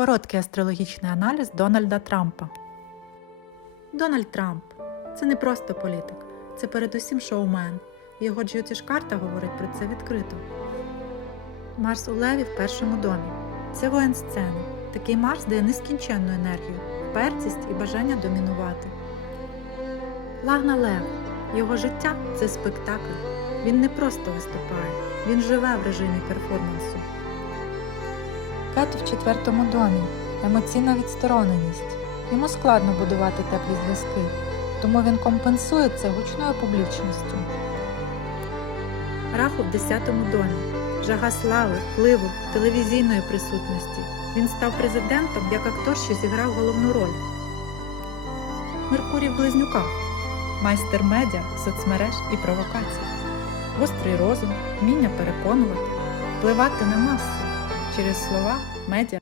Короткий астрологічний аналіз Дональда Трампа. Дональд Трамп це не просто політик, це передусім шоумен. Його карта говорить про це відкрито. Марс у Леві в першому домі. Це воєн сцени. Такий Марс дає нескінченну енергію, впертість і бажання домінувати. Лагна Лев. Його життя це спектакль. Він не просто виступає, він живе в режимі перформансу. Кет в четвертому домі. Емоційна відстороненість. Йому складно будувати теплі зв'язки, тому він компенсує це гучною публічністю. Раху в десятому домі. Жага слави, впливу, телевізійної присутності. Він став президентом як актор, що зіграв головну роль. Меркурій в близнюках. Майстер медіа, соцмереж і провокацій. Гострий розум, вміння переконувати, впливати на маси через слова, медіа